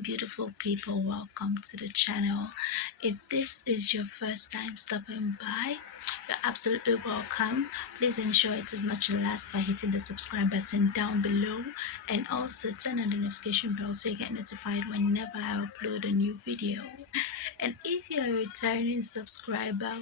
Beautiful people, welcome to the channel. If this is your first time stopping by, you're absolutely welcome. Please ensure it is not your last by hitting the subscribe button down below, and also turn on the notification bell so you get notified whenever I upload a new video. And if you're a returning subscriber,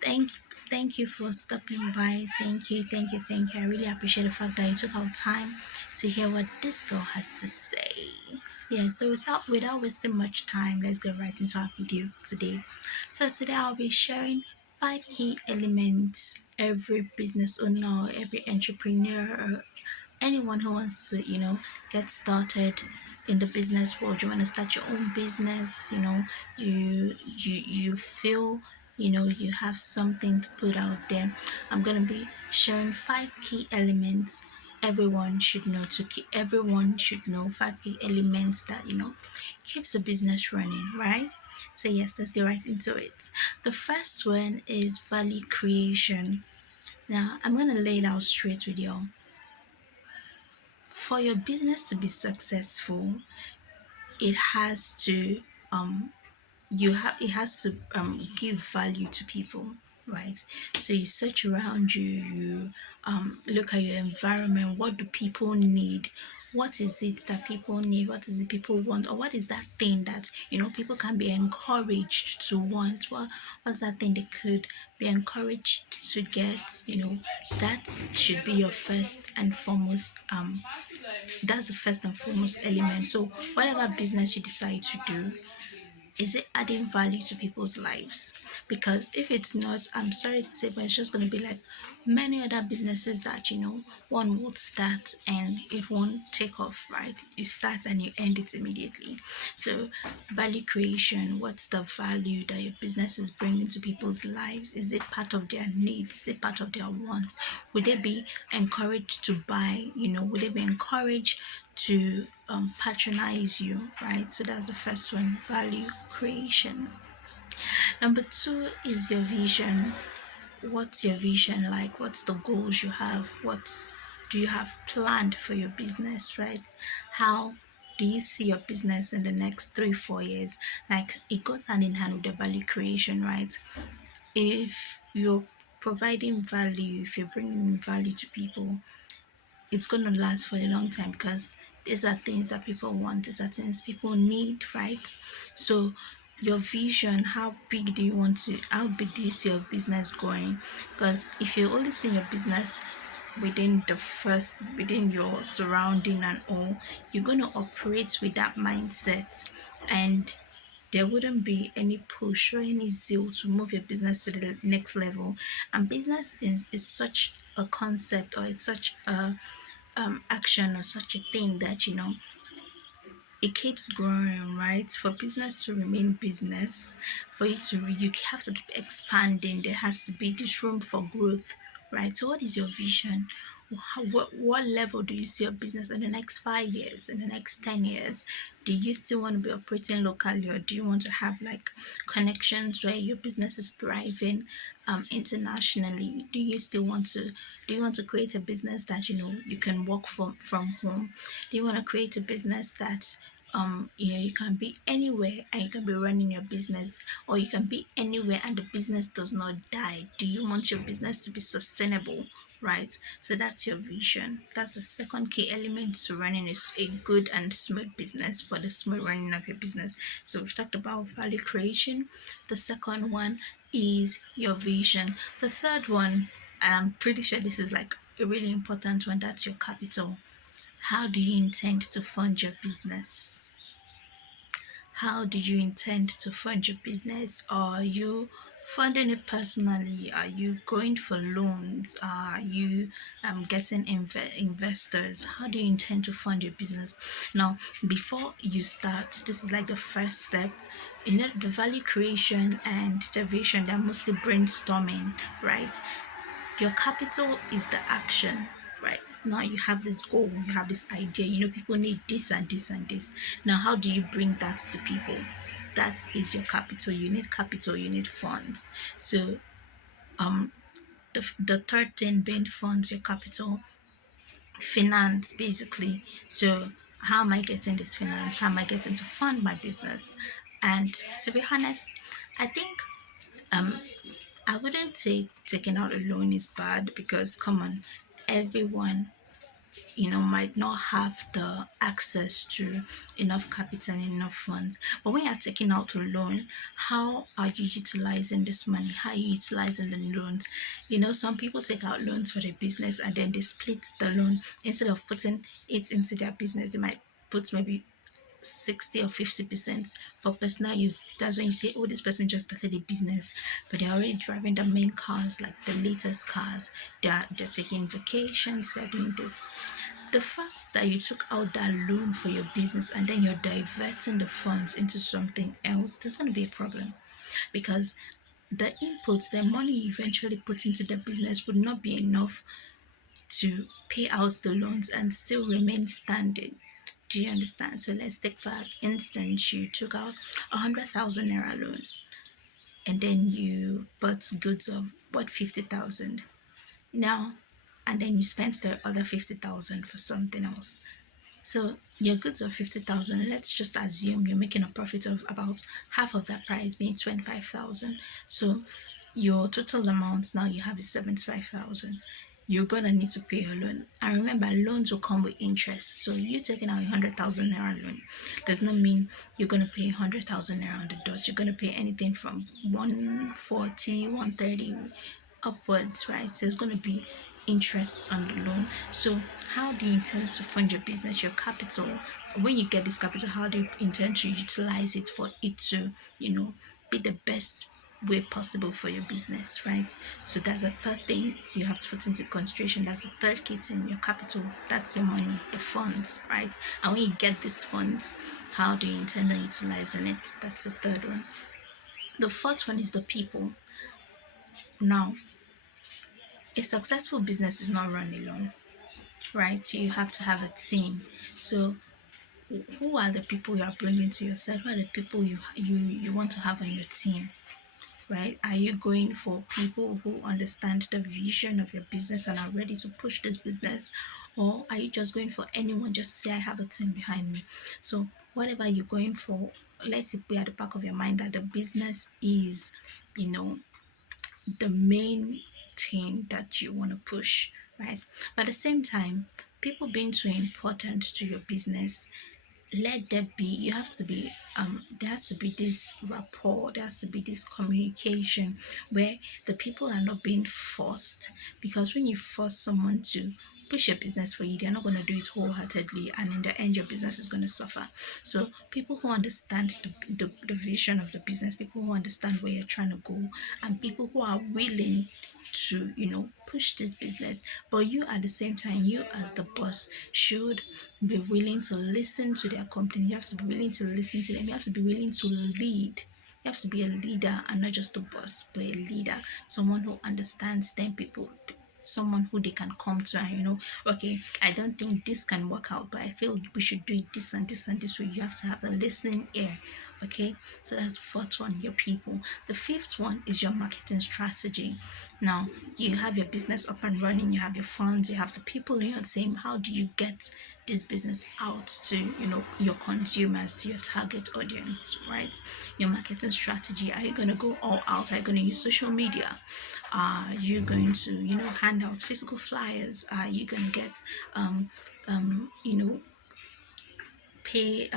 thank you for stopping by. Thank you. I really appreciate the fact that you took our time to hear what this girl has to say. Yeah, so without wasting much time, let's get right into our video today. So today I'll be sharing 5 key elements every business owner, every entrepreneur, or anyone who wants to, get started in the business world. You want to start your own business, you feel, you have something to put out there. I'm going to be sharing 5 key elements everyone should know. Everyone should know 5 key elements that keeps the business running, right? So yes, let's get right into it. The first one is value creation. Now I'm going to lay it out straight with you. For your business to be successful, it has to it has to give value to people, right? So you search around you, you look at your environment. What do people need? What is it that people need? What is it people want? Or what is that thing that people can be encouraged to want? What's that thing they could be encouraged to get? That should be your first and foremost that's the first and foremost element. So whatever business you decide to do, is it adding value to people's lives? Because if it's not, I'm sorry to say, but it's just going to be like many other businesses that one would start and it won't take off, right? You start and you end it immediately. So value creation, what's the value that your business is bringing to people's lives? Is it part of their needs? Is it part of their wants? Would they be encouraged to buy? Would they be encouraged to patronize you, right? So that's the first one, value creation. Number two is your vision. What's your vision like? What's the goals you have? What do you have planned for your business, right? How do you see your business in the next 3-4 years? Like, it goes hand in hand with the value creation, right? If you're providing value, if you're bringing value to people, it's going to last for a long time, because these are things that people want, these are things people need, right? So your vision, how big do you see your business going? Because if you only see your business within your surrounding and all, you're going to operate with that mindset, and there wouldn't be any push or any zeal to move your business to the next level. And business is such a concept, or it's such a action, or such a thing that it keeps growing, right? For business to remain business, you have to keep expanding. There has to be this room for growth, right? So what is your vision? What level do you see your business in the next 5 years, in the next 10 years? Do you still want to be operating locally, or do you want to have like connections where your business is thriving internationally? Do you want to create a business that you can work from home? Do you want to create a business that you can be anywhere and you can be running your business, or you can be anywhere and the business does not die? Do you want your business to be sustainable, right? So that's your vision. That's the second key element to running a good and smooth business, for the smooth running of your business. So we've talked about value creation. The second one is your vision. The third one, and I'm pretty sure this is like a really important one, that's your capital. How do you intend to fund your business? How do you intend to fund your business? Are you funding it personally? Are you going for loans? Are you getting investors? How do you intend to fund your business? Now, before you start, this is like the first step. The value creation and the vision, they're mostly brainstorming, right? Your capital is the action, right? Now you have this goal, you have this idea, people need this and this and this. Now how do you bring that to people? That is your capital. You need capital, you need funds. So the third thing being funds, your capital, finance basically. So how am I getting this finance? How am I getting to fund my business? And to be honest, I think um I wouldn't say taking out a loan is bad, because come on, everyone might not have the access to enough capital and enough funds. But when you're taking out a loan, how are you utilizing this money? How are you utilizing the loans? Some people take out loans for their business and then they split the loan. Instead of putting it into their business, they might put maybe 60 or 50% for personal use. That's when you say, oh, this person just started a business, but they're already driving the main cars, like the latest cars. They're taking vacations, they're doing this. The fact that you took out that loan for your business and then you're diverting the funds into something else, there's going to be a problem, because the inputs, the money you eventually put into the business would not be enough to pay out the loans and still remain standing. Do you understand? So let's take, for instance, you took out 100,000 naira loan and then you bought goods of what, 50,000 now, and then you spent the other 50,000 for something else. So your goods of 50,000, let's just assume you're making a profit of about half of that price, being 25,000. So your total amount now you have is 75,000. You're gonna need to pay your loan. And remember, loans will come with interest. So you taking out 100,000 naira loan does not mean you're gonna pay 100,000 naira on the dot. You're gonna pay anything from 140, 130 upwards, right? So there's gonna be interest on the loan. So how do you intend to fund your business, your capital? When you get this capital, how do you intend to utilize it for it to, be the best way possible for your business, right? So that's the third thing you have to put into consideration. That's the third key thing, your capital. That's your money, the funds, right? And when you get these funds, how do you intend on utilizing it? That's the third one. The fourth one is the people. Now, a successful business is not run alone, right? You have to have a team. So who are the people you are bringing to yourself? Who are the people you want to have on your team, right? Are you going for people who understand the vision of your business and are ready to push this business? Or are you just going for anyone just to say, I have a team behind me? So whatever you're going for, let it be at the back of your mind that the business is, the main thing that you want to push, right? But at the same time, people being too important to your business, let there be, you have to be, there has to be this rapport, there has to be this communication where the people are not being forced. Because when you force someone to push your business for you, they're not going to do it wholeheartedly, and in the end your business is going to suffer. So people who understand the vision of the business, people who understand where you're trying to go, and people who are willing to push this business. But you, at the same time, you as the boss should be willing to listen to their complaints. You have to be willing to listen to them. You have to be willing to lead. You have to be a leader and not just a boss, but a leader, someone who understands them people, someone who they can come to and okay, I don't think this can work out, but I feel we should do it this and this and this way. You have to have a listening ear. Okay, so that's the fourth one, your people. The fifth one is your marketing strategy. Now you have your business up and running, you have your funds, you have the people in your team. How do you get this business out to your consumers, to your target audience, right? Your marketing strategy. Are you going to go all out? Are you going to use social media? Are you going to hand out physical flyers? Are you going to get pay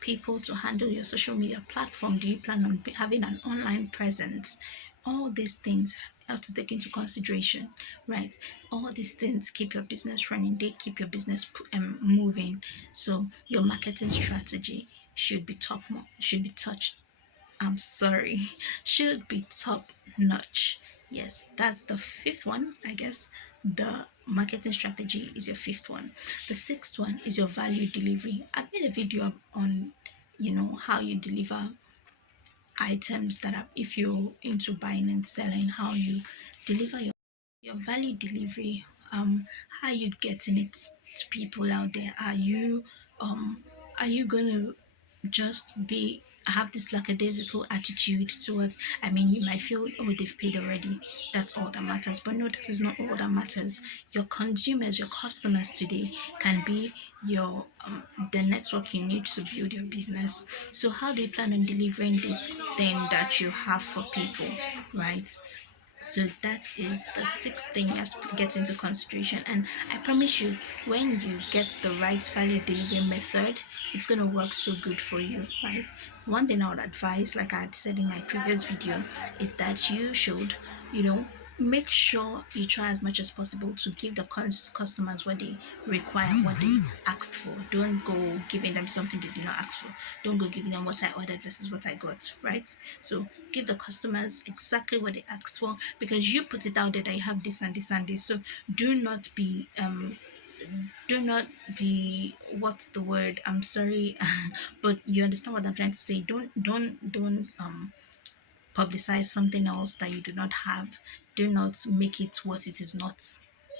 people to handle your social media platform? Do you plan on having an online presence? All these things have to take into consideration, right? All these things keep your business running. They keep your business moving. So your marketing strategy should be should be touched. I'm sorry, should be top notch. Yes, that's the fifth one, I guess. The marketing strategy is your fifth one. The sixth one is your value delivery. I made a video on, how you deliver items that are, if you're into buying and selling, how you deliver your value delivery. How you getting it to people out there? Are you gonna just be have this lackadaisical attitude towards, I mean, you might feel, oh, they've paid already, that's all that matters. But no, that is not all that matters. Your consumers, your customers today can be your the network you need to build your business. So how do you plan on delivering this thing that you have for people, right? So that is the sixth thing you have to get into consideration. And I promise you, when you get the right value delivery method, it's going to work so good for you, right? One thing I would advise, like I had said in my previous video, is that you should, you know, make sure you try as much as possible to give the customers what they require, what they asked for. Don't go giving them something they did not ask for. Don't go giving them what I ordered versus what I got, right? So give the customers exactly what they asked for, because you put it out there that you have this and this and this. So do not be what's the word, I'm sorry, but you understand what I'm trying to say. Don't publicize something else that you do not have. Do not make it what it is not,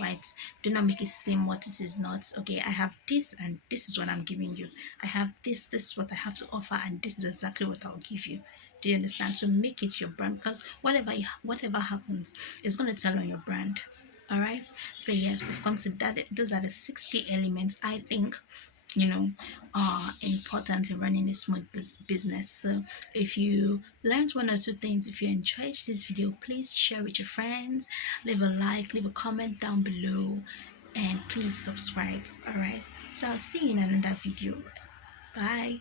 right? Do not make it seem what it is not. Okay, I have this and this is what I'm giving you. I have this is what I have to offer, and this is exactly what I'll give you. Do you understand? So make it your brand, because whatever happens, it's going to tell on your brand. All right. So yes, we've come to that. Those are the 60 elements I think, you know, are important in running a smooth business. So if you learned one or two things, if you enjoyed this video, please share with your friends, leave a like, leave a comment down below, and please subscribe. All right. So I'll see you in another video. Bye.